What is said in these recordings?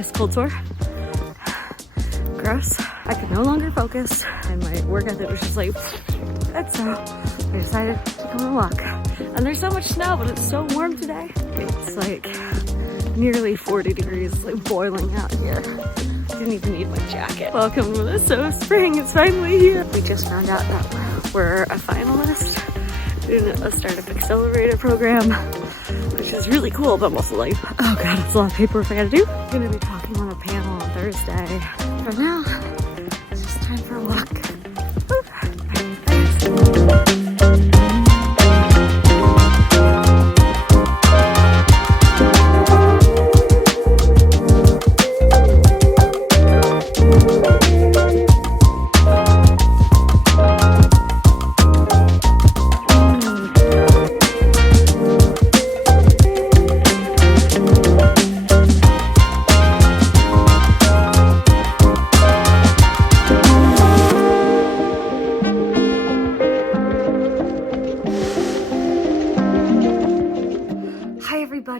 biggest cold sore. Gross. I could no longer focus and my work ethic was just like, that's so. I decided to come on a walk. And there's so much snow, but it's so warm today. It's like nearly 40 degrees, it's like boiling out here. Didn't even need my jacket. Welcome to So Spring, it's finally here. We just found out that we're a finalist in a startup accelerator program, which is really cool, but I'm also like, oh god, it's a lot of paperwork I gotta do. I'm gonna be talking on a panel on Thursday. For now, it's just time for a walk.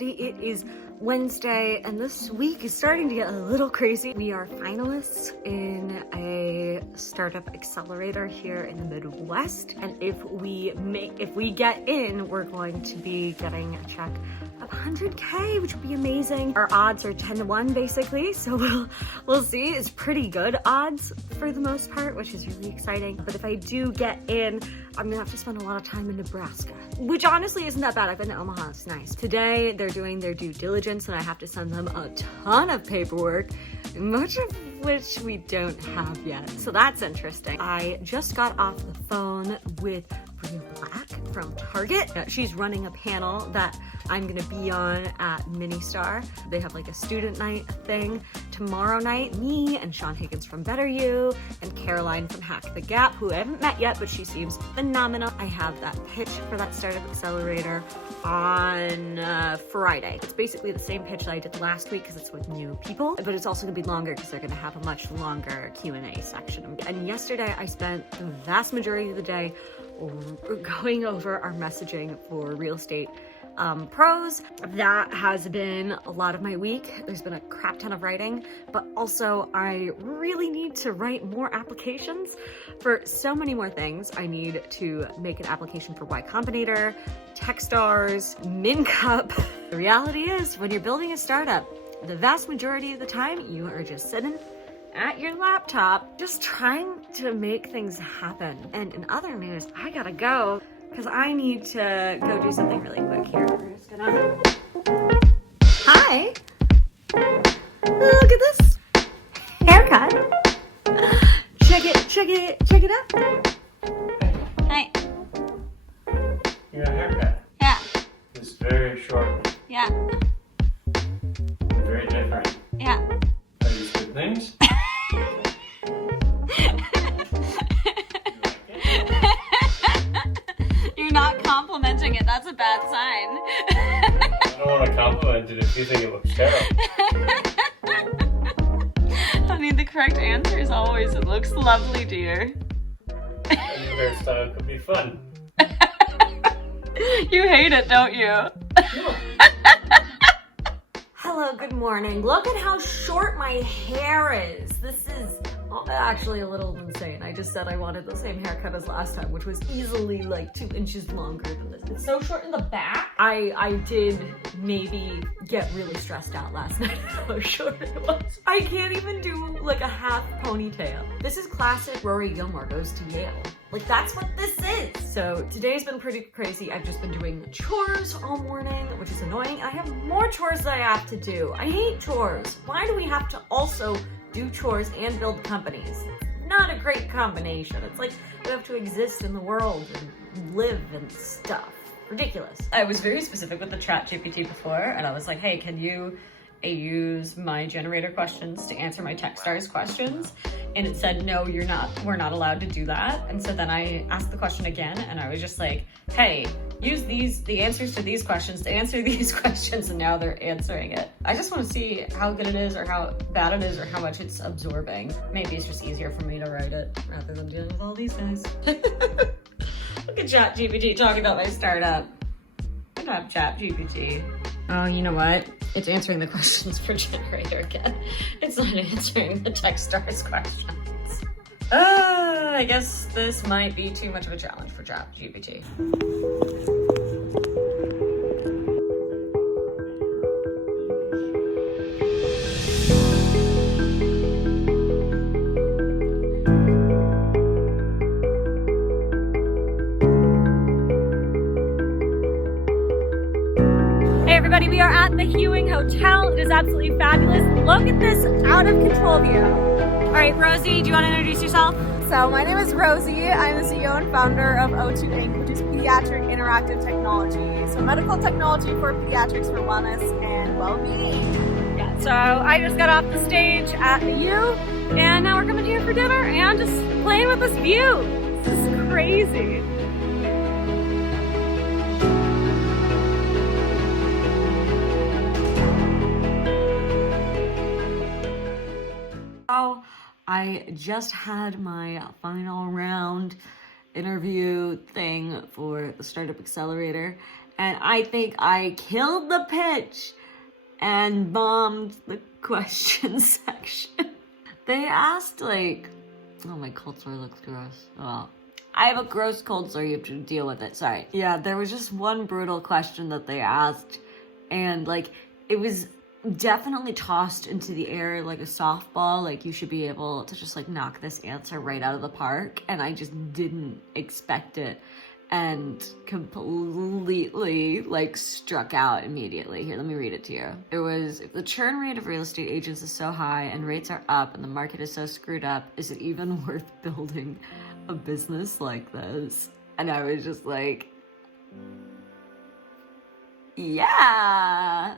It is Wednesday and this week is starting to get a little crazy. We are finalists in a startup accelerator here in the Midwest, and if we get in, we're going to be getting a check of $100K, which would be amazing. Our odds are 10 to 1 basically, so we'll see. It's pretty good odds for the most part, which is really exciting. But if I do get in, I'm gonna have to spend a lot of time in Nebraska, which honestly isn't that bad. I've been to Omaha, it's nice. Today, they're doing their due diligence and I have to send them a ton of paperwork, much of which we don't have yet. So that's interesting. I just got off the phone with Bria Black from Target. She's running a panel that I'm gonna be on at Ministar. They have like a student night thing. Tomorrow night, me and Sean Higgins from Better You and Caroline from Hack the Gap, who I haven't met yet, but she seems phenomenal. I have that pitch for that startup accelerator on Friday. It's basically the same pitch that I did last week because it's with new people, but it's also gonna be longer because they're gonna have a much longer Q&A section. And yesterday I spent the vast majority of the day going over our messaging for real estate pros. That has been a lot of my week. There's been a crap ton of writing, but also I really need to write more applications for so many more things. I need to make an application for Y Combinator, Techstars, MinCup. The reality is, when you're building a startup, the vast majority of the time you are just sitting at your laptop, just trying to make things happen. And in other news, I gotta go because I need to go do something really quick here. We're just gonna... Hi! Look at this! Haircut! Check it out! Hi! You got a haircut? Yeah. It's very short. Yeah. Very different. Yeah. Are these good things? You're not complimenting it, that's a bad sign. I don't want to compliment it if you think it looks terrible. I mean, the correct answer is always, it looks lovely, dear. A new hairstyle could be fun. You hate it, don't you? No. Hello, good morning. Look at how short my hair is. This is actually a little insane. I just said I wanted the same haircut as last time, which was easily like 2 inches longer than this. It's so short in the back. I did maybe get really stressed out last night how short it was. I can't even do like a half ponytail. This is classic Rory Gilmore goes to Yale. Like, that's what this is. So today's been pretty crazy. I've just been doing chores all morning, which is annoying. I have more chores that I have to do. I hate chores. Why do we have to also do chores and build companies? Not a great combination. It's like we have to exist in the world and live and stuff. Ridiculous. I was very specific with the chatGPT before, and I was like, hey, can you use my generator questions to answer my Techstars questions? And it said, no, we're not allowed to do that. And so then I asked the question again, and I was just like, hey, use the answers to these questions to answer these questions, and now they're answering it. I just want to see how good it is or how bad it is or how much it's absorbing. Maybe it's just easier for me to write it rather than dealing with all these guys. Look at ChatGPT talking about my startup. I don't have ChatGPT. Oh, you know what? It's answering the questions for generator again. It's not answering the Techstars questions. I guess this might be too much of a challenge for ChatGPT. Hey everybody, we are at the Hewing Hotel. It is absolutely fabulous. Look at this out of control view. All right, Rosie, do you want to introduce yourself? So my name is Rosie. I'm the CEO and founder of O2 Inc., which is Pediatric Interactive Technology. So medical technology for pediatrics for wellness and well-being. Yeah, so I just got off the stage at the U, and now we're coming here for dinner and just playing with this view. This is crazy. I just had my final round interview thing for the Startup Accelerator, and I think I killed the pitch and bombed the question section. They asked oh, my cold sore looks gross. Oh, I have a gross cold sore, you have to deal with it, sorry. Yeah, there was just one brutal question that they asked, and it was definitely tossed into the air like a softball, like you should be able to just knock this answer right out of the park, and I just didn't expect it and completely struck out immediately. Here, let me read it to you. It was, if the churn rate of real estate agents is so high and rates are up and the market is so screwed up, is it even worth building a business like this? And I was just like, yeah.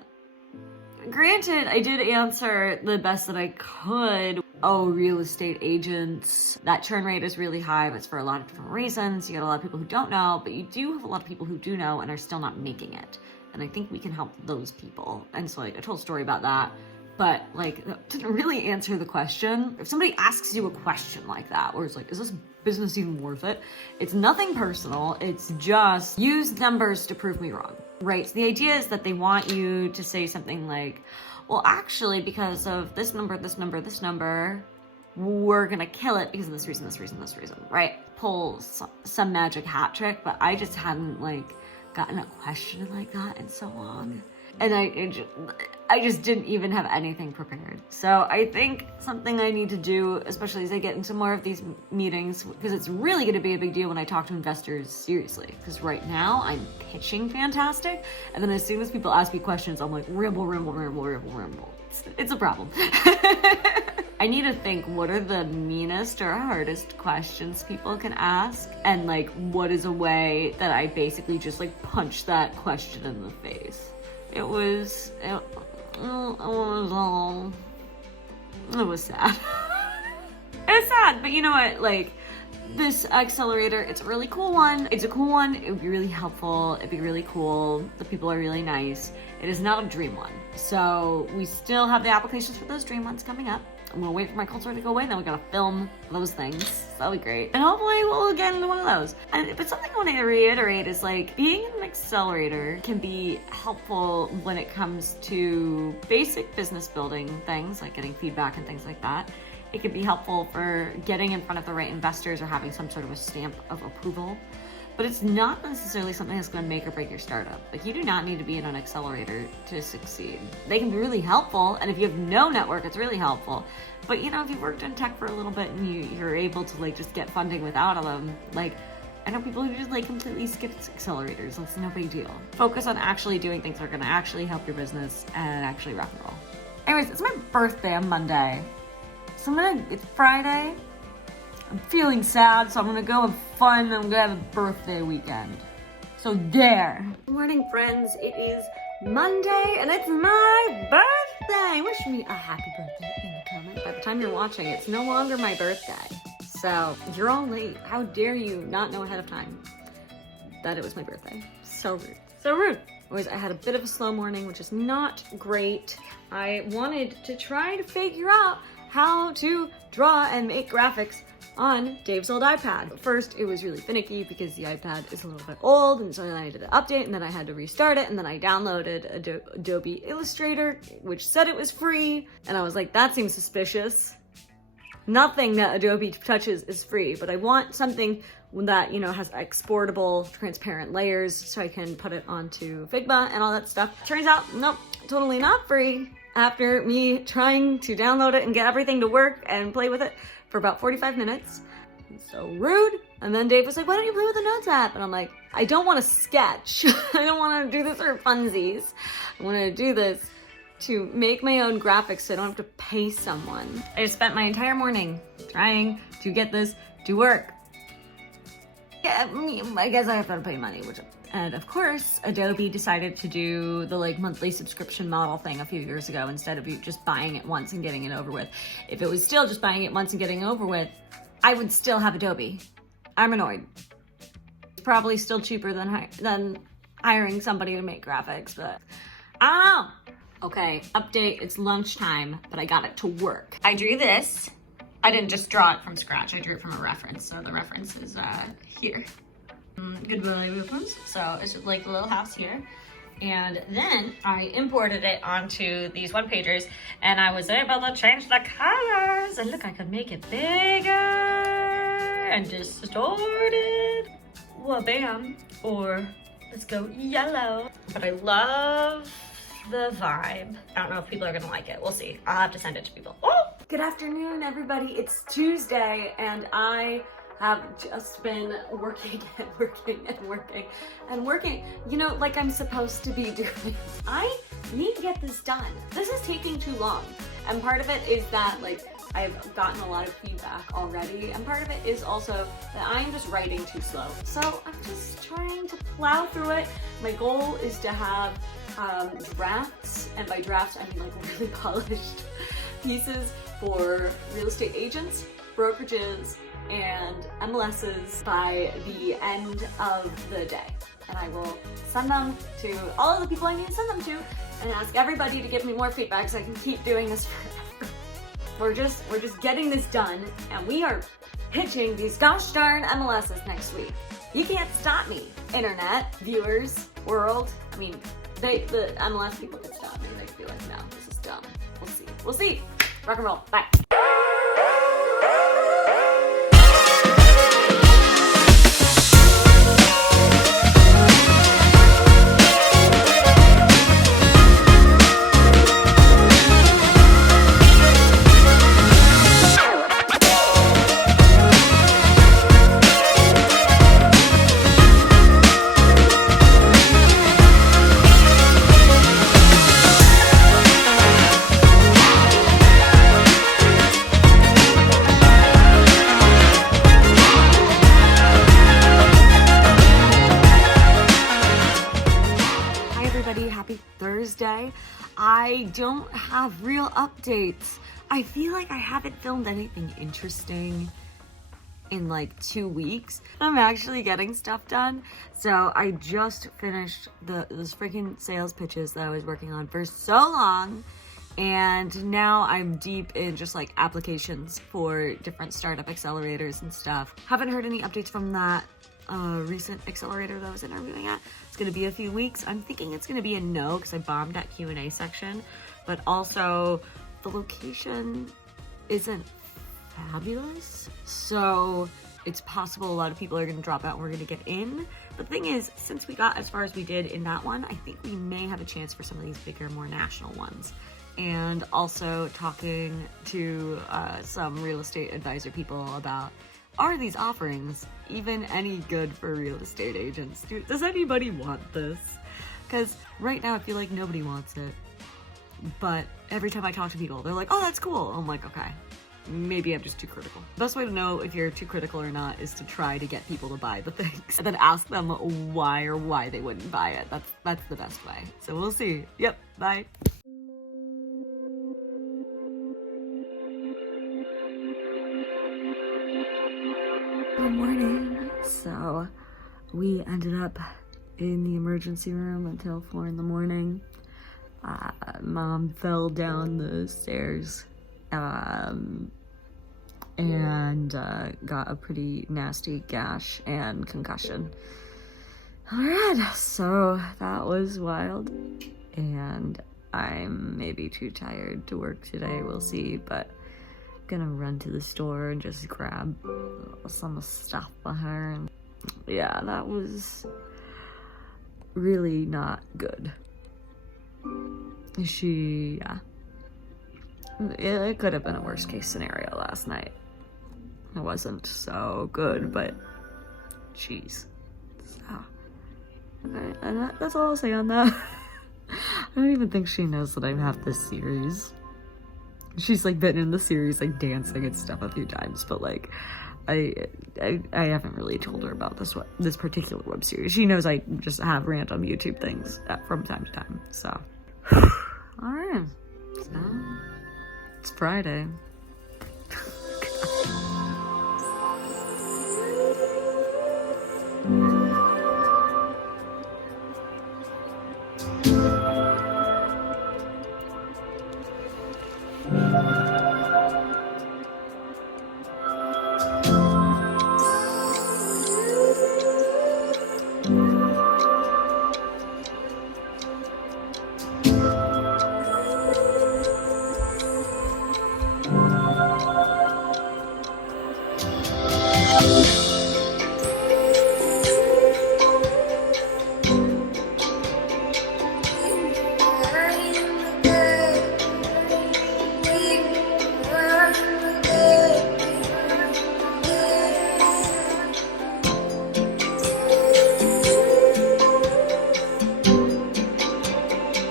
Granted, I did answer the best that I could. Oh, real estate agents, that churn rate is really high, but it's for a lot of different reasons. You got a lot of people who don't know, but you do have a lot of people who do know and are still not making it. And I think we can help those people. And so I told a story about that, but that didn't really answer the question. If somebody asks you a question like that, where it's is this business even worth it? It's nothing personal. It's just use numbers to prove me wrong. Right, so the idea is that they want you to say something like, well, actually, because of this number, this number, this number, we're gonna kill it because of this reason, this reason, this reason, right? Pull some magic hat trick, but I just hadn't gotten a question like that in so long. And I just didn't even have anything prepared. So I think something I need to do, especially as I get into more of these meetings, because it's really going to be a big deal when I talk to investors seriously. Because right now I'm pitching fantastic, and then as soon as people ask me questions, I'm like, ramble, ramble, ramble, ramble, ramble. It's a problem. I need to think, what are the meanest or hardest questions people can ask? And what is a way that I basically just punch that question in the face? It was sad. It was sad, but you know what, this accelerator, it's a really cool one. It's a cool one. It would be really helpful. It'd be really cool. The people are really nice. It is not a dream one. So we still have the applications for those dream ones coming up. I'm gonna wait for my cold sore to go away, then we gotta film those things. That'll be great. And hopefully we'll get into one of those. But something I wanna reiterate is being an accelerator can be helpful when it comes to basic business building things, like getting feedback and things like that. It can be helpful for getting in front of the right investors or having some sort of a stamp of approval. But it's not necessarily something that's going to make or break your startup. You do not need to be in an accelerator to succeed. They can be really helpful, and if you have no network, it's really helpful. But if you've worked in tech for a little bit and you're able to just get funding without them, I know people who just completely skip accelerators. That's no big deal. Focus on actually doing things that are going to actually help your business and actually rock and roll. Anyways, it's my birthday on Monday, so it's Friday. I'm feeling sad, so I'm gonna go have fun. I'm gonna have a birthday weekend. So there. Good morning, friends. It is Monday, and it's my birthday. Wish me a happy birthday in the comments. By the time you're watching, it's no longer my birthday. So you're all late. How dare you not know ahead of time that it was my birthday? So rude. So rude. Anyways, I had a bit of a slow morning, which is not great. I wanted to try to figure out how to draw and make graphics on Dave's old iPad. First, it was really finicky because the iPad is a little bit old, and so then I did an update, and then I had to restart it, and then I downloaded Adobe Illustrator, which said it was free, and I was like, that seems suspicious. Nothing that Adobe touches is free, but I want something that, you know, has exportable, transparent layers so I can put it onto Figma and all that stuff. Turns out, nope, totally not free. After me trying to download it and get everything to work and play with it for about 45 minutes. So rude. And then Dave was like, why don't you play with the Notes app? And I'm like, I don't want to sketch. I don't want to do this for funsies. I want to do this to make my own graphics so I don't have to pay someone. I spent my entire morning trying to get this to work. Yeah, I guess I have to pay money, and of course, Adobe decided to do the like monthly subscription model thing a few years ago instead of you just buying it once and getting it over with. If it was still just buying it once and getting it over with, I would still have Adobe. I'm annoyed. It's probably still cheaper than hiring somebody to make graphics, but I don't know. Okay, update, it's lunchtime, but I got it to work. I drew this. I didn't just draw it from scratch, I drew it from a reference, so the reference is here. Good reference. So it's just like a little house here. And then I imported it onto these one-pagers, and I was able to change the colors. And look, I could make it bigger and distorted. Well, bam. Or let's go yellow. But I love the vibe. I don't know if people are gonna like it. We'll see. I'll have to send it to people. Oh! Good afternoon, everybody. It's Tuesday, and I have just been working and working, you know, like I'm supposed to be doing. I need to get this done. This is taking too long. And part of it is that, like, I've gotten a lot of feedback already, and part of it is also that I'm just writing too slow. So I'm just trying to plow through it. My goal is to have drafts, and by drafts I mean like really polished pieces for real estate agents, brokerages, and MLSs by the end of the day. And I will send them to all of the people I need to send them to and ask everybody to give me more feedback so I can keep doing this forever. We're just getting this done, and we are pitching these gosh darn MLSs next week. You can't stop me, internet, viewers, world. I mean, the MLS people can stop me. They can be like, no, this is dumb. We'll see. We'll see. Rock and roll. Bye. Happy Thursday. I don't have real updates. I feel like I haven't filmed anything interesting in like 2 weeks. I'm actually getting stuff done. So I just finished those freaking sales pitches that I was working on for so long. And now I'm deep in just like applications for different startup accelerators and stuff. Haven't heard any updates from that recent accelerator that I was interviewing at. It's gonna be a few weeks. I'm thinking it's gonna be a no because I bombed that Q&A section, but also the location isn't fabulous. So it's possible a lot of people are gonna drop out and we're gonna get in. But the thing is, since we got as far as we did in that one, I think we may have a chance for some of these bigger, more national ones. And also talking to some real estate advisor people about, are these offerings even any good for real estate agents? Does anybody want this? Because right now I feel like nobody wants it. But every time I talk to people, they're like, oh, that's cool. I'm like, okay, maybe I'm just too critical. The best way to know if you're too critical or not is to try to get people to buy the things and then ask them why they wouldn't buy it. That's the best way. So we'll see. Yep, bye. Good morning. So we ended up in the emergency room until 4 in the morning. Mom fell down the stairs and got a pretty nasty gash and concussion. Alright, so that was wild, and I'm maybe too tired to work today, we'll see, but I'm gonna run to the store and just grab some stuff for her. And yeah, that was really not good. Yeah. It could have been a worst case scenario last night. It wasn't so good, but jeez. So, and that's all I'll say on that. I don't even think she knows that I have this series. She's like been in the series like dancing and stuff a few times, but like I haven't really told her about this particular web series. She knows I just have random YouTube things from time to time. So, alright. So, it's Friday.